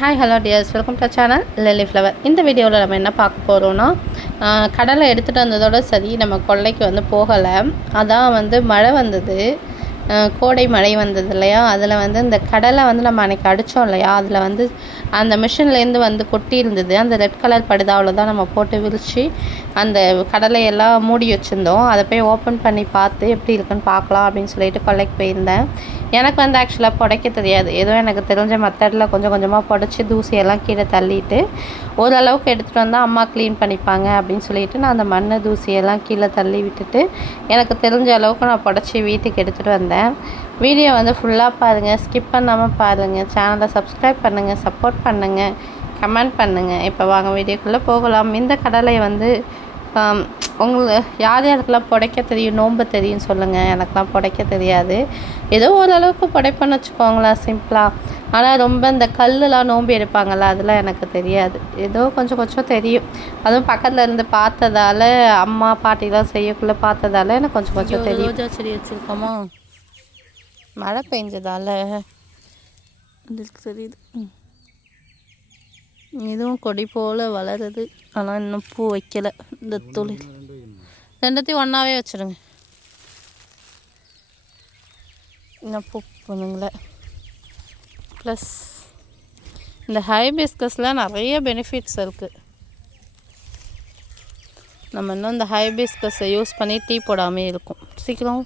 Hi hello dears, welcome to channel lily flower. இந்த வீடியோவில் நம்ம என்ன பார்க்க போகிறோன்னா, கடலை எடுத்துகிட்டு வந்ததோடு சரி நம்ம கொல்லைக்கு வந்து போகலை. அதான் வந்து மழை வந்தது, கோடை மழை வந்தது இல்லையா. அதில் வந்து இந்த கடலை வந்து நம்ம அன்றைக்கி அடித்தோம் இல்லையா, அதில் வந்து அந்த மிஷின்லேருந்து வந்து கொட்டி இருந்தது. அந்த ரெட் கலர் படுதாவில் தான் நம்ம போட்டு விரித்து அந்த கடலையெல்லாம் மூடி வச்சுருந்தோம். அதை போய் ஓப்பன் பண்ணி பார்த்து எப்படி இருக்குன்னு பார்க்கலாம் அப்படின்னு சொல்லிட்டு கொல்லைக்கு போயிருந்தேன். எனக்கு வந்து ஆக்சுவலாக புடைக்க தெரியாது. ஏதோ எனக்கு தெரிஞ்ச மெத்தடில் கொஞ்சம் கொஞ்சமாக புடச்சி தூசியெல்லாம் கீழே தள்ளிட்டு ஓரளவுக்கு எடுத்துகிட்டு வந்தால் அம்மா க்ளீன் பண்ணிப்பாங்க அப்படின்னு சொல்லிட்டு நான் அந்த மண் தூசியெல்லாம் கீழே தள்ளி விட்டுட்டு எனக்கு தெரிஞ்ச அளவுக்கு நான் புடச்சி வீட்டுக்கு எடுத்துகிட்டு வந்தேன். வீடியோ வந்து ஃபுல்லாக பாருங்கள், ஸ்கிப் பண்ணாமல் பாருங்கள். சேனலை சப்ஸ்கிரைப் பண்ணுங்கள், சப்போர்ட் பண்ணுங்கள், கமெண்ட் பண்ணுங்கள். இப்போ வாங்க வீடியோக்குள்ளே போகலாம். இந்த கடலையை வந்து உங்களுக்கு யார் யாருக்கெல்லாம் புடைக்க தெரியும், நோன்பு தெரியும் சொல்லுங்கள். எனக்கெலாம் புடைக்க தெரியாது. ஏதோ ஓரளவுக்கு புடைப்பேன்னு வச்சுக்கோங்களேன், சிம்பிளாக. ஆனால் ரொம்ப இந்த கல்லுலாம் நோன்பு எடுப்பாங்கள்ல, அதெல்லாம் எனக்கு தெரியாது. ஏதோ கொஞ்சம் கொஞ்சம் தெரியும். அதுவும் பக்கத்தில் இருந்து பார்த்ததால, அம்மா பாட்டிலாம் செய்யக்குள்ளே பார்த்ததால எனக்கு கொஞ்சம் கொஞ்சம் தெரியும். ரோஜா செடி வச்சுருக்கோமா, மழை பெஞ்சதால தெரியுது. இதுவும் கொடி போல் வளருது, ஆனால் இன்னும் பூ வைக்கலை. இந்த துளிர் ரெண்டுத்தையும் ஒன்றாவே வச்சுருங்க, இன்னும் பூ பண்ணுங்களே. ப்ளஸ் இந்த ஹைபிஸ்கஸில் நிறைய பெனிஃபிட்ஸ் இருக்குது. நம்ம இன்னும் இந்த ஹைபிஸ்கஸை யூஸ் பண்ணி டீ போடாமே இருக்கும். சீக்கிரம்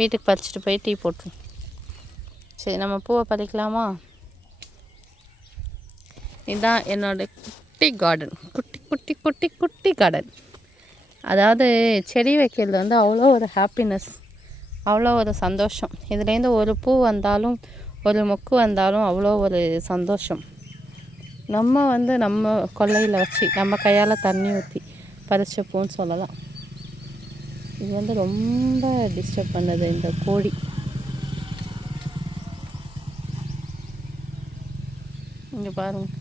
வீட்டுக்கு பறிச்சுட்டு போய் டீ போட்டுரும். சரி, நம்ம பூவை பறிக்கலாமா? இதுதான் என்னோடய குட்டி கார்டன், குட்டி குட்டி குட்டி குட்டி கார்டன். அதாவது செடி வைக்கிறது வந்து அவ்வளோ ஒரு ஹாப்பினஸ், அவ்வளோ ஒரு சந்தோஷம். இதுலேருந்து ஒரு பூ வந்தாலும் ஒரு மொக்கு வந்தாலும் அவ்வளோ ஒரு சந்தோஷம். நம்ம வந்து நம்ம கொல்லையில் வச்சு நம்ம கையால் தண்ணி ஊற்றி பறிச்ச பூன்னு சொல்லலாம். இது வந்து ரொம்ப டிஸ்டர்ப் பண்ணுது இந்த கோழி. இங்கே பாருங்கள்,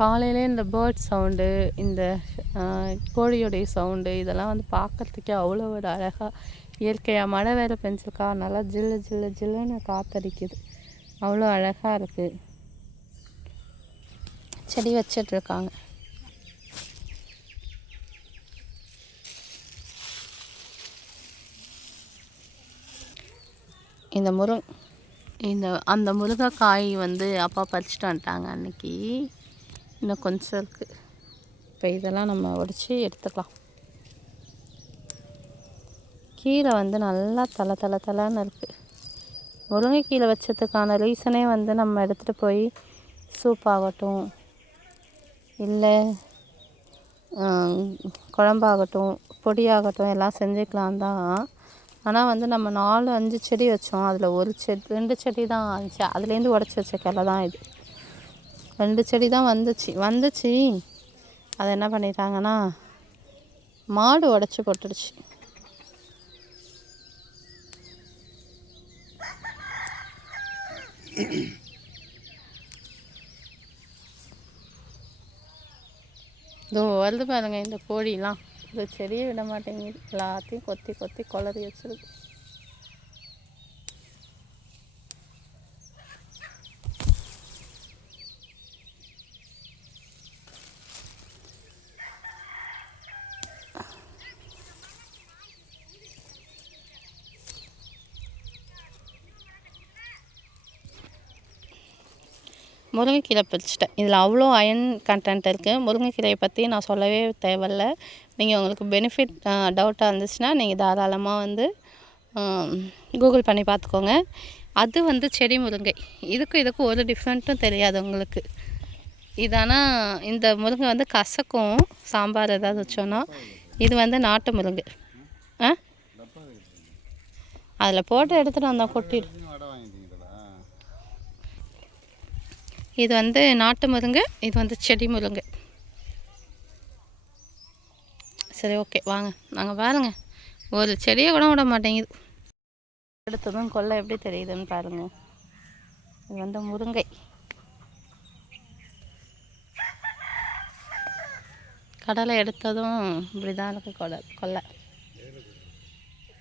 காலையிலே இந்த பேர்ட் சவுண்டு, இந்த கோழியோடைய சவுண்டு, இதெல்லாம் வந்து பார்க்குறதுக்கே அவ்வளோ ஒரு அழகாக இயற்கையாக. மழை வேறு பெஞ்சிருக்கா, நல்லா ஜில்லு ஜில்லு ஜில்லுன்னு காற்றடிக்குது, அவ்வளோ அழகாக இருக்குது. செடி வச்சிட்ருக்காங்க. அந்த முருங்கைக்காய் வந்து அப்பா பறிச்சுட்டு வந்துட்டாங்க அன்றைக்கி. இன்னும் கொஞ்சம் இருக்குது. இப்போ இதெல்லாம் நம்ம உடச்சி எடுத்துக்கலாம். கீரை வந்து நல்லா தலை இருக்குது. முருங்கை கீரை வச்சதுக்கான ரீசனே வந்து நம்ம எடுத்துகிட்டு போய் சூப் ஆகட்டும், இல்லை குழம்பாகட்டும், பொடியாகட்டும் எல்லாம் செஞ்சுக்கலாம் தான். ஆனால் வந்து நம்ம 4-5 செடி வச்சோம். அதில் ஒரு செடி 2 செடி தான் இருந்துச்சு. அதுலேருந்து உடச்சி வச்ச கிளை தான் இது. 2 செடி தான் வந்துச்சு. அதை என்ன பண்ணிட்டாங்கன்னா மாடு உடச்சி போட்டுடுச்சு. இதோ வருது பாருங்க இந்த கோழிலாம். இந்த செடியை விட மாட்டேங்குது, எல்லாத்தையும் கொத்தி கொத்தி குளறி வச்சிருக்கு. முருங்கைக்கீரை பறிச்சிட்டேன். இதில் அவ்வளோ அயன் கண்டென்ட் இருக்குது. முருங்கைக்கீரையை பற்றி நான் சொல்லவே தேவையில்ல. நீங்கள் உங்களுக்கு பெனிஃபிட் டவுட்டாக இருந்துச்சுன்னா நீங்கள் தாராளமாக வந்து கூகுள் பண்ணி பார்த்துக்கோங்க. அது வந்து செடி முருங்கை. இதுக்கும் ஒரு டிஃப்ரெண்ட்டும் தெரியாது உங்களுக்கு. ஆனால் இந்த முருங்கை வந்து கசக்கும், சாம்பார் ஏதாவது வச்சோன்னா. இது வந்து நாட்டு முருங்கை. அதில் போட்டு எடுத்துகிட்டு வந்தோம், கொட்டிடு. இது வந்து நாட்டு முருங்கை, இது வந்து செடி முருங்கை. சரி, ஓகே, வாங்க நாங்கள் பாருங்கள். ஒரு செடியை கூட விட மாட்டேங்குது. எடுத்ததும் கொல்லை எப்படி தெரியுதுன்னு பாருங்கள். இது வந்து முருங்கை. கடலை எடுத்ததும் இப்படி தான் இருக்குது கொல்லை.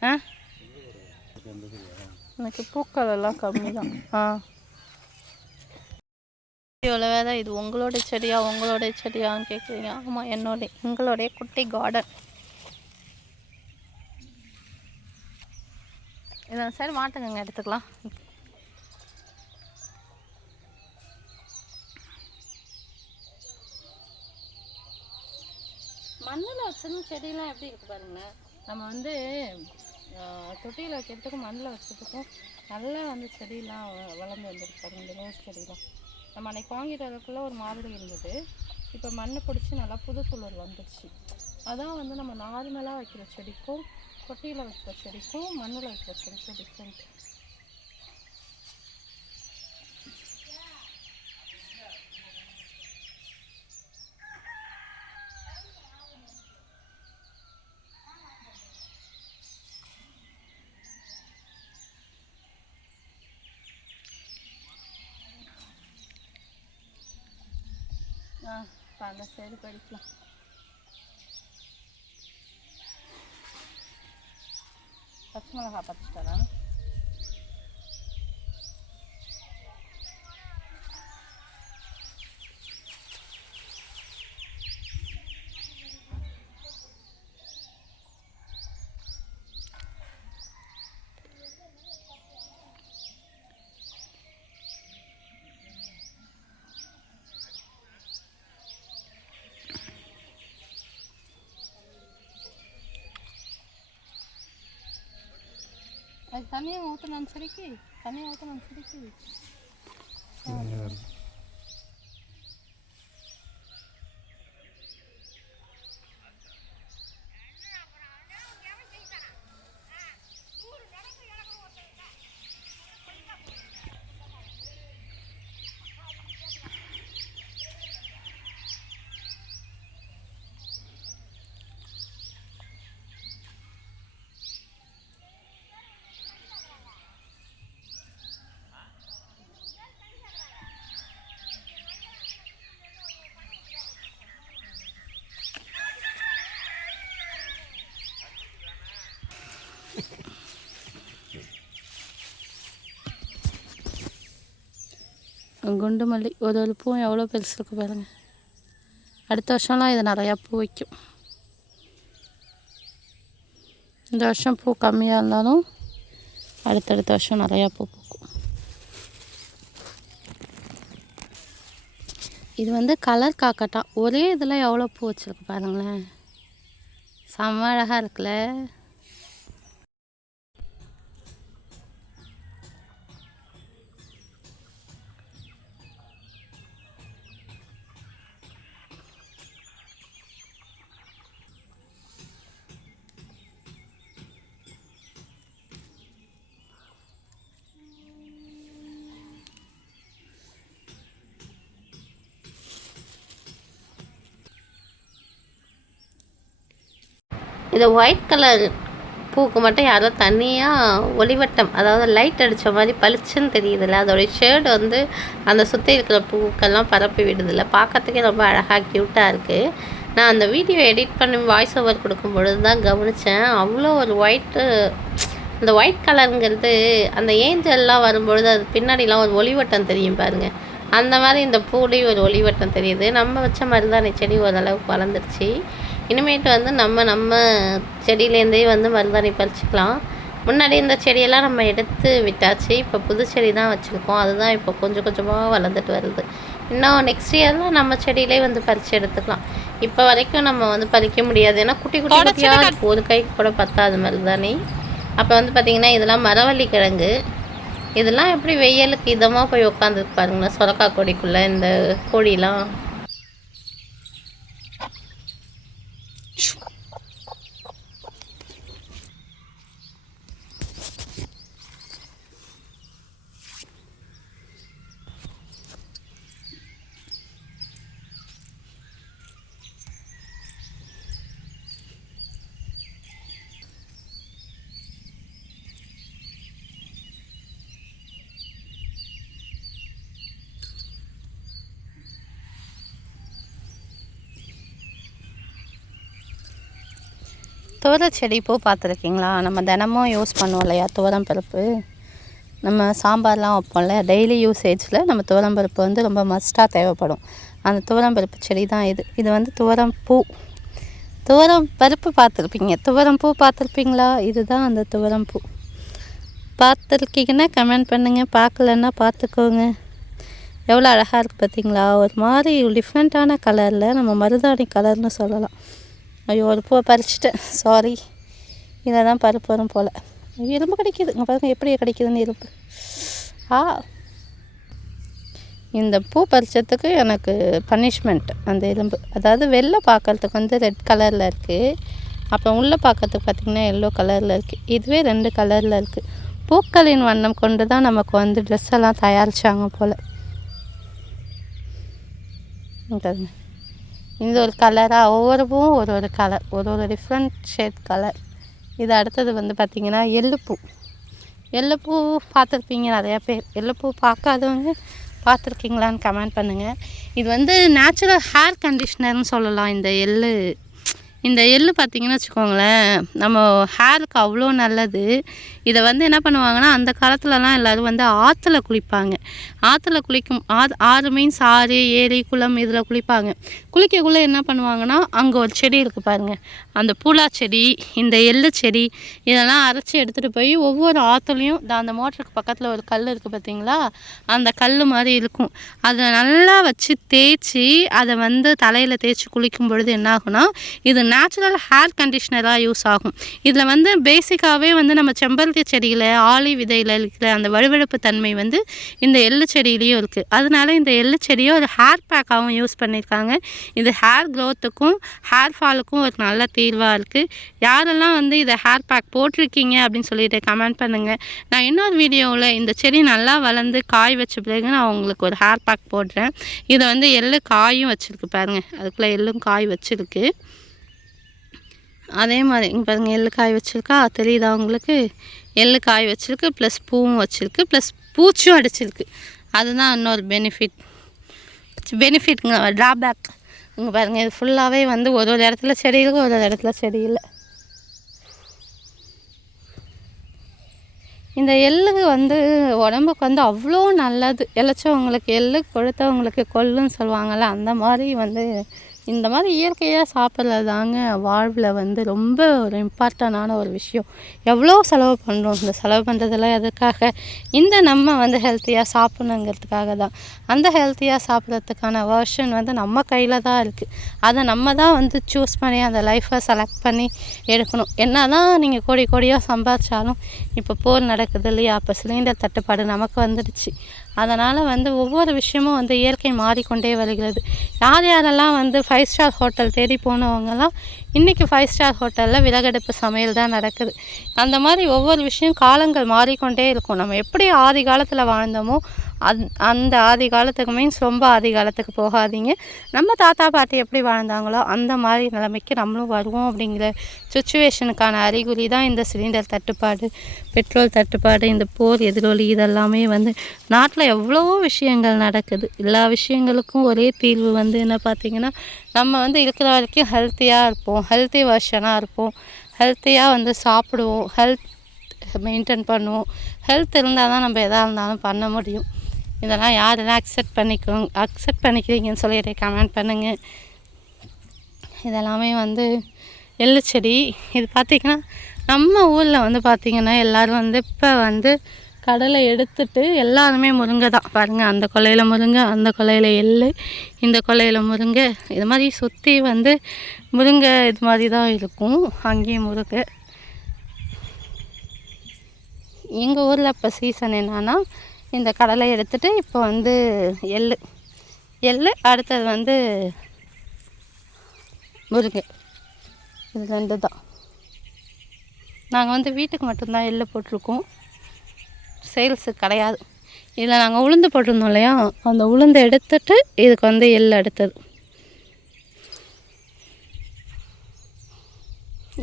ஆ எனக்கு பூக்கள் எல்லாம் கம்மி தான். வீடியோவில் வேறு இது உங்களோட செடியான்னு கேட்குறீங்க. ஆமாம், எங்களுடைய குட்டி கார்டன். இதான் சரி, மாட்டுங்க எடுத்துக்கலாம். மண்ணில் வச்சதும் செடியெலாம் எப்படி இருக்குது பாருங்கள். நம்ம வந்து தொட்டியில் வைக்கிறதுக்கும் மண்ணில் வச்சதுக்கும் நல்லா வந்து செடியெலாம் வளர்ந்து வந்துருக்கு பாருங்கள். இந்த ரோஸ் செடியெலாம் நம்ம அன்றைக்கி வாங்கிட்டு வரக்குள்ளே ஒரு மாதிரி இருந்தது. இப்போ மண்ணை பிடிச்சி நல்லா புது துளிர் வந்துடுச்சு. அதான் வந்து நம்ம நார்மலாக வைக்கிற செடிக்கும் தொட்டியில் வைக்கிற செடிக்கும் மண்ணில் வைக்கிற செடிக்கும் டிஃப்ரெண்ட். அந்த சைடு படிக்கலாம். பச்சை மிளகா பறிச்சுட்டா. அது தண்ணியாக ஊற்றணும் செடிக்கு. குண்டு மல்லி ஒரு பூவும் எவ்வளோ பெருசு இருக்கு பாருங்கள். அடுத்த வருஷம்லாம் இது நிறையா பூ வைக்கும். இந்த வருஷம் பூ கம்மியாக இருந்தாலும் அடுத்தடுத்த வருஷம் நிறையா பூ பூக்கும். இது வந்து கலர் காக்கட்டா. ஒரே இதில் எவ்வளோ பூ வச்சுருக்கு பாருங்களேன். செம்ம அழகாக இருக்குல்ல. இது ஒயிட் கலர் பூக்கு மட்டும் யாரோ தனியாக ஒளிவட்டம், அதாவது லைட் அடித்த மாதிரி பளிச்சுன்னு தெரியுதுல்ல, அதோடைய ஷேடு வந்து அந்த சுற்றி இருக்கிற பூக்கெல்லாம் பரப்பி விடுதில்ல, பார்க்கறதுக்கே ரொம்ப அழகாக க்யூட்டாக இருக்குது. நான் அந்த வீடியோ எடிட் பண்ணி வாய்ஸ் ஓவர் கொடுக்கும் பொழுது தான் கவனித்தேன். அவ்வளோ ஒரு அந்த ஒயிட் கலருங்கிறது அந்த ஏஞ்சல்லாம் வரும்பொழுது அது பின்னாடிலாம் ஒரு ஒளிவட்டம் தெரியும் பாருங்கள். அந்த மாதிரி இந்த பூலேயும் ஒரு ஒளிவட்டம் தெரியுது. நம்ம வச்ச மருதாணி செடி ஓரளவுக்கு வளர்ந்துருச்சு. இனிமேட்டு வந்து நம்ம செடியிலேருந்தே வந்து மருதாணி பறிச்சிக்கலாம். முன்னாடி இந்த செடியெல்லாம் நம்ம எடுத்து விட்டாச்சு. இப்போ புது செடி தான் வச்சுருக்கோம். அதுதான் இப்போ கொஞ்சம் கொஞ்சமாக வளர்ந்துட்டு வருது. இன்னும் நெக்ஸ்ட் இயர்லாம் நம்ம செடியிலே வந்து பறித்து எடுத்துக்கலாம். இப்போ வரைக்கும் நம்ம வந்து பறிக்க முடியாது, ஏன்னா குட்டி குட்டியாக இருக்கும். ஒரு கைக்கு கூட பத்தாது மருதாணி. அப்போ வந்து பார்த்திங்கன்னா இதெல்லாம் மரவள்ளி கிழங்கு. இதெல்லாம் எப்படி வெயிலுக்கு இதமாக போய் உட்காந்துருக்கு பாருங்களேன், சொரக்காய் கொடிக்குள்ளே இந்த கோழிலாம். துவரை செடி பூ பார்த்துருக்கீங்களா? நம்ம தினமும் யூஸ் பண்ணுவோம் இல்லையா துவரம் பருப்பு, நம்ம சாம்பார்லாம் வைப்போம்ல, டெய்லி யூசேஜில் நம்ம துவரம் பருப்பு வந்து ரொம்ப மஸ்ட்டாக தேவைப்படும். அந்த துவரம் பருப்பு செடி தான் இது. இது வந்து துவரம் பூ. துவரம் பருப்பு பார்த்துருப்பீங்க, துவரம் பூ பார்த்துருப்பீங்களா? இதுதான் அந்த துவரம் பூ. பார்த்துருக்கீங்கன்னா கமெண்ட் பண்ணுங்கள், பார்க்கலன்னா பார்த்துக்கோங்க. எவ்வளோ அழகாக இருக்குது பார்த்தீங்களா? ஒரு மாதிரி டிஃப்ரெண்ட்டான கலரில், நம்ம மருதாணி கலர்னு சொல்லலாம். ஐயோ, ஒரு பூவை பறிச்சிட்டேன், சாரி. இதை தான் பருப்பு வரும் போல். எறும்பு கிடைக்கிது, இங்கே பாருங்கள் எப்படி கிடைக்கிதுன்னு எறும்பு. இந்த பூ பறிச்சதுக்கு எனக்கு பனிஷ்மெண்ட் அந்த எறும்பு. அதாவது வெளில பார்க்குறதுக்கு வந்து ரெட் கலரில் இருக்குது, அப்புறம் உள்ளே பார்க்குறதுக்கு பார்த்திங்கன்னா எல்லோ கலரில் இருக்குது. இதுவே 2 கலரில் இருக்குது. பூக்களின் வண்ணம் கொண்டு தான் நமக்கு வந்து ட்ரெஸ் எல்லாம் தயாரித்தாங்க போல். இந்த ஒரு கலராக ஒவ்வொரு பூவும் ஒரு கலர், ஒரு டிஃப்ரெண்ட் ஷேட் கலர். இது அடுத்தது வந்து பார்த்திங்கன்னா எள்ளுப்பூ. எள்ளுப்பூ பார்த்துருப்பீங்க நிறையா பேர். எள்ளுப்பூ பார்க்காதவங்க பார்த்துருக்கீங்களான்னு கமெண்ட் பண்ணுங்கள். இது வந்து நேச்சுரல் ஹேர் கண்டிஷ்னர்னு சொல்லலாம். இந்த எள்ளு பார்த்திங்கன்னு வச்சுக்கோங்களேன், நம்ம ஹேருக்கு அவ்வளோ நல்லது. இதை வந்து என்ன பண்ணுவாங்கன்னா, அந்த காலத்துலலாம் எல்லோரும் வந்து ஆற்றுல குளிப்பாங்க. ஆற்றுல குளிக்கும் ஆறு மீன்ஸ் ஆறு, ஏரி, குளம் இதில் குளிப்பாங்க. குளிக்கக்குள்ளே என்ன பண்ணுவாங்கன்னா, அங்கே ஒரு செடி இருக்குது பாருங்கள், அந்த பூலா செடி, இந்த எள்ளு செடி, இதெல்லாம் அரைச்சி எடுத்துகிட்டு போய் ஒவ்வொரு ஆற்றுலையும் அந்த மோட்டருக்கு பக்கத்தில் ஒரு கல் இருக்குது பார்த்தீங்களா, அந்த கல் மாதிரி இருக்கும், அதை நல்லா வச்சு தேய்ச்சி அதை வந்து தலையில் தேய்ச்சி குளிக்கும் பொழுது என்ன ஆகுனா, இது நேச்சுரல் ஹேர் கண்டிஷ்னராக யூஸ் ஆகும். இதில் வந்து பேசிக்காகவே வந்து நம்ம செம்பருத்தி செடியில் ஆளி விதையில் இருக்கிற அந்த வழுவழுப்பு தன்மை வந்து இந்த எள்ளு செடியிலையும் இருக்குது. அதனால இந்த எள்ளு செடியை ஒரு ஹேர் பேக்காகவும் யூஸ் பண்ணியிருக்காங்க. இது ஹேர் க்ரோத்துக்கும் ஹேர் ஃபாலுக்கும் ஒரு நல்ல தீர்வாக இருக்குது. யாரெல்லாம் வந்து இதை ஹேர் பேக் போட்டிருக்கீங்க அப்படின்னு சொல்லிட்டு கமெண்ட் பண்ணுங்கள். நான் இன்னொரு வீடியோவில் இந்த செடி நல்லா வளர்ந்து காய் வச்ச பிறகு நான் உங்களுக்கு ஒரு ஹேர் பேக் போடுறேன். இதை வந்து எள்ளு காயும் வச்சுருக்கு பாருங்கள், அதுக்குள்ளே எள்ளும் காய் வச்சுருக்கு. அதே மாதிரி இங்கே பாருங்கள், எள்ளு காய் வச்சுருக்கா தெரியுதா உங்களுக்கு? எள்ளு காய் வச்சுருக்கு, ப்ளஸ் பூவும் வச்சுருக்கு, ப்ளஸ் பூச்சியும் அடிச்சிருக்கு. அதுதான் இன்னொரு பெனிஃபிட்ங்க. ட்ராபேக் இங்கே பாருங்கள், இது ஃபுல்லாகவே வந்து ஒரு இடத்துல செடி இருக்குது, ஒரு இடத்துல செடி இல்லை. இந்த எள்ளு வந்து உடம்புக்கு வந்து அவ்வளோ நல்லது. இளைச்சவங்களுக்கு எள்ளு, கொழுத்தவங்களுக்கு கொள்ளுன்னு சொல்லுவாங்கள்ல, அந்த மாதிரி வந்து இந்த மாதிரி இயற்கையாக சாப்பிட்றது தாங்க வாழ்வில் வந்து ரொம்ப ஒரு இம்பார்ட்டண்டான ஒரு விஷயம். எவ்வளோ செலவு பண்ணுறோம், இந்த செலவு பண்ணுறதெல்லாம் எதுக்காக? நம்ம வந்து ஹெல்த்தியாக சாப்பிட்ணுங்கிறதுக்காக தான். அந்த ஹெல்த்தியாக சாப்பிட்றதுக்கான வெர்ஷன் வந்து நம்ம கையில் தான் இருக்குது. அதை நம்ம தான் வந்து சூஸ் பண்ணி அந்த லைஃப்பை செலக்ட் பண்ணி எடுக்கணும். என்ன தான் நீங்கள் கோடியாக சம்பாதிச்சாலும் இப்போ போர் நடக்குது இல்லையா, அப்போ சிலிண்டர் தட்டுப்பாடு நமக்கு வந்துடுச்சு. அதனால் வந்து ஒவ்வொரு விஷயமும் வந்து இயற்கை மாறிக்கொண்டே வருகிறது. யாரெல்லாம் வந்து 5 ஸ்டார் ஹோட்டல் தேடி போனவங்கலாம் இன்றைக்கி 5 ஸ்டார் ஹோட்டலில் விறகடுப்பு சமையல் தான் நடக்குது. அந்த மாதிரி ஒவ்வொரு விஷயம் காலங்கள் மாறிக்கொண்டே இருக்கும். நம்ம எப்படி ஆதி காலத்தில் வாழ்ந்தோமோ அந்த ஆதி காலத்துக்கு மீன்ஸ் ரொம்ப ஆதி காலத்துக்கு போகாதீங்க. நம்ம தாத்தா பாட்டி எப்படி வாழ்ந்தாங்களோ அந்த மாதிரி நிலைமைக்கு நம்மளும் வருவோம் அப்படிங்கிற சுச்சுவேஷனுக்கான அறிகுறி தான் இந்த சிலிண்டர் தட்டுப்பாடு, பெட்ரோல் தட்டுப்பாடு, இந்த போர் எதிரொலி. இதெல்லாமே வந்து நாட்டில் எவ்வளோ விஷயங்கள் நடக்குது. எல்லா விஷயங்களுக்கும் ஒரே தீர்வு வந்து என்ன பார்த்திங்கன்னா, நம்ம வந்து இருக்கிற வரைக்கும் ஹெல்த்தியாக இருப்போம், ஹெல்த்தி வெர்ஷனாக இருப்போம், ஹெல்த்தியாக வந்து சாப்பிடுவோம், ஹெல்த் மெயின்டைன் பண்ணுவோம். ஹெல்த் இருந்தால் தான் நம்ம எதாக இருந்தாலும் பண்ண முடியும். இதெல்லாம் யாரெல்லாம் அக்செப்ட் பண்ணிக்கிறீங்கன்னு சொல்லிட்டு கமெண்ட் பண்ணுங்கள். இதெல்லாமே வந்து எள்ளு செடி. இது பார்த்திங்கன்னா நம்ம ஊரில் வந்து பார்த்திங்கன்னா எல்லோரும் வந்து இப்போ வந்து கடலை எடுத்துட்டு எல்லாருமே முருங்கை தான் பாருங்கள். அந்த கொல்லையில் முருங்கை, அந்த கொல்லையில் எள்ளு, இந்த கொல்லையில் முருங்கை, இது மாதிரி சுற்றி வந்து முருங்கை இது மாதிரி தான் இருக்கும். அங்கேயும் முருங்கை. எங்கள் ஊரில் இப்போ சீசன் என்னன்னா, இந்த கடலை எடுத்துகிட்டு இப்போ வந்து எள்ளு அடுத்தது வந்து முருங்கை. இது 2 தான். நாங்கள் வந்து வீட்டுக்கு மட்டும்தான் எள்ளு போட்டிருக்கோம், சேல்ஸுக்கு கிடையாது. இதில் நாங்கள் உளுந்து போட்டிருந்தோம் இல்லையா, அந்த உளுந்து எடுத்துட்டு இதுக்கு வந்து எள்ளு அடுத்தது.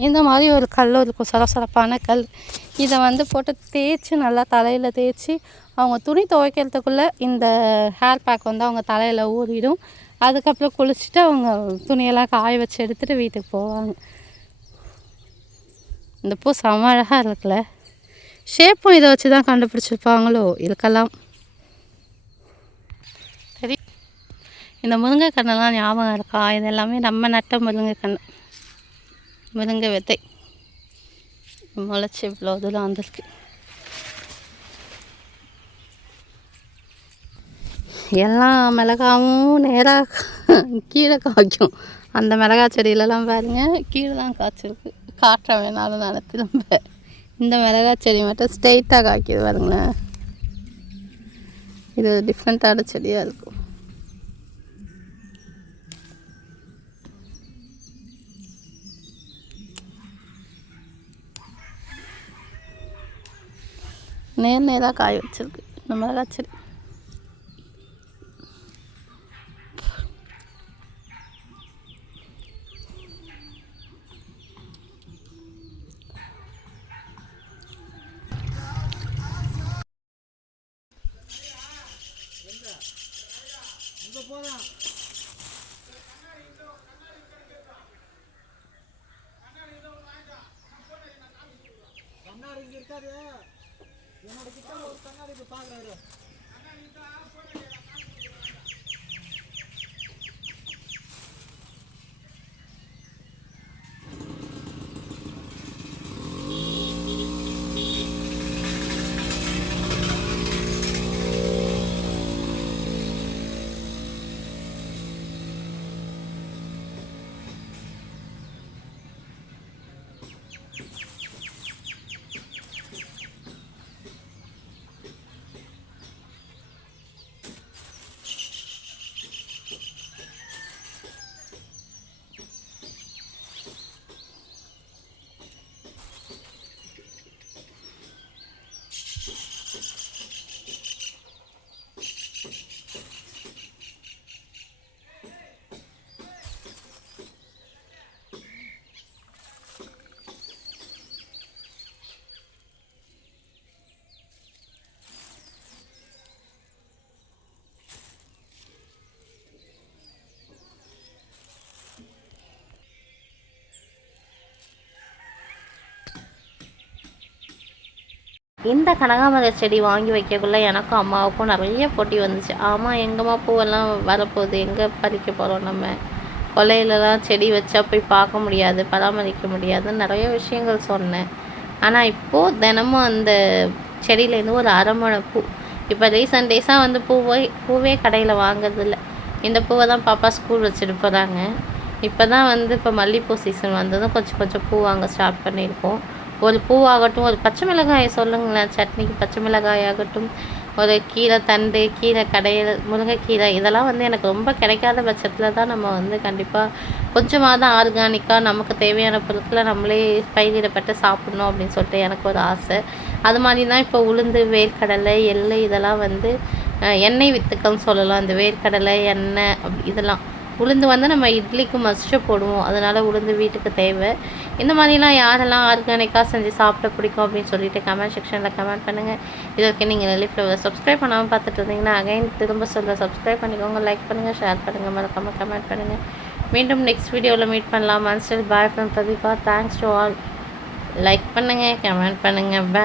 இந்த மாதிரி ஒரு கல் இருக்கும், சலசலப்பான கல். இதை வந்து போட்டு தேய்ச்சி நல்லா தலையில் தேய்ச்சி அவங்க துணி துவைக்கிறதுக்குள்ளே இந்த ஹேர் பேக் வந்து அவங்க தலையில் ஊறிடும். அதுக்கப்புறம் குளிச்சுட்டு அவங்க துணியெல்லாம் காய வச்சு எடுத்துகிட்டு வீட்டுக்கு போவாங்க. இந்த பூ செம அழகாக இருக்குல்ல. ஷேப்பும் இதை வச்சு தான் கண்டுபிடிச்சிருப்பாங்களோ இருக்கலாம். சரி, இந்த முருங்கைக்கண்ணெல்லாம் ஞாபகம் இருக்கா? இது எல்லாமே நம்ம நட்ட முருங்கைக்கண்ணு, முருங்கை விதை முளைச்சி இவ்வளோ தூரம் வந்திருக்கு. எல்லா மிளகாவும் நேராக கீழே காய்க்கும். அந்த மிளகா செடியிலலாம் பாருங்க கீழே தான் காய்ச்சிருக்கு. காற்ற வேணாலும் நான் திரும்ப. இந்த மிளகா செடி மட்டும் ஸ்ட்ரெயிட்டாக காய்க்கிது பாருங்களேன். இது ஒரு டிஃப்ரெண்ட்டான செடியாக இருக்கும். நேராக காய வச்சிருக்கு இந்த மிளகா செடி. இந்த கனகாமர செடி வாங்கி வைக்கக்குள்ளே எனக்கும் அம்மாவுக்கும் நிறைய போட்டி வந்துச்சு. ஆமாம், எங்கம்மா பூவெல்லாம் வரப்போகுது, எங்கே பறிக்க போகிறோம், நம்ம கொல்லையிலலாம் செடி வச்சா போய் பார்க்க முடியாது, பராமரிக்க முடியாதுன்னு நிறைய விஷயங்கள் சொன்னேன். ஆனால் இப்போது தினமும் அந்த செடியிலேருந்து ஒரு அரைமணை பூ. இப்போ ரீசன்ட் டேஸாக வந்து பூவே கடையில் வாங்குறதில்ல. இந்த பூவை தான் பாப்பா ஸ்கூல் வச்சுட்டு போகிறாங்க. இப்போ தான் வந்து இப்போ மல்லிகைப்பூ சீசன் வந்ததும் கொஞ்சம் கொஞ்சம் பூ வாங்க ஸ்டார்ட் பண்ணியிருக்கோம். ஒரு பூவாகட்டும், ஒரு பச்சை மிளகாயை சொல்லுங்களேன், சட்னிக்கு பச்சை மிளகாய் ஆகட்டும், ஒரு கீரை தண்டு, கீரை கடையில், முருங்கைக்கீரை, இதெல்லாம் வந்து எனக்கு ரொம்ப கிடைக்காத பட்சத்தில் தான் நம்ம வந்து கண்டிப்பாக கொஞ்சமாக தான் ஆர்கானிக்காக நமக்கு தேவையான பொருட்களை நம்மளே பயிரிடப்பட்டு சாப்பிட்ணும் அப்படின்னு சொல்லிட்டு எனக்கு ஒரு ஆசை. அது மாதிரி தான் இப்போ உளுந்து, வேர்க்கடலை, எள்ளு இதெல்லாம் வந்து எண்ணெய் வித்துக்கள்னு சொல்லலாம். இந்த வேர்க்கடலை, எண்ணெய் இதெல்லாம். உளுந்து வந்து நம்ம இட்லிக்கு மஸ்ட்டு போடுவோம், அதனால் உளுந்து வீட்டுக்கு தேவை. இந்த மாதிரிலாம் யாரெல்லாம் ஆர்கானிக்காக செஞ்சு சாப்பிட பிடிக்கும் அப்படின்னு சொல்லிட்டு கமெண்ட் செக்ஷனில் கமெண்ட் பண்ணுங்கள். இதற்கு நீங்கள் லெலிஃப் ஃப்ளவர் சப்ஸ்கிரைப் பண்ணாமல் பார்த்துட்டு இருந்தீங்கன்னா அகைன் திரும்ப சப்ஸ்கிரைப் பண்ணிக்கோங்க, லைக் பண்ணுங்கள், ஷேர் பண்ணுங்கள், மறக்காமல் கமெண்ட் பண்ணுங்கள். மீண்டும் நெக்ஸ்ட் வீடியோவில் மீட் பண்ணலாம். Until bye from Pradeepa. Thanks to all. Like பண்ணுங்கள், கமெண்ட் பண்ணுங்கள். பாய்.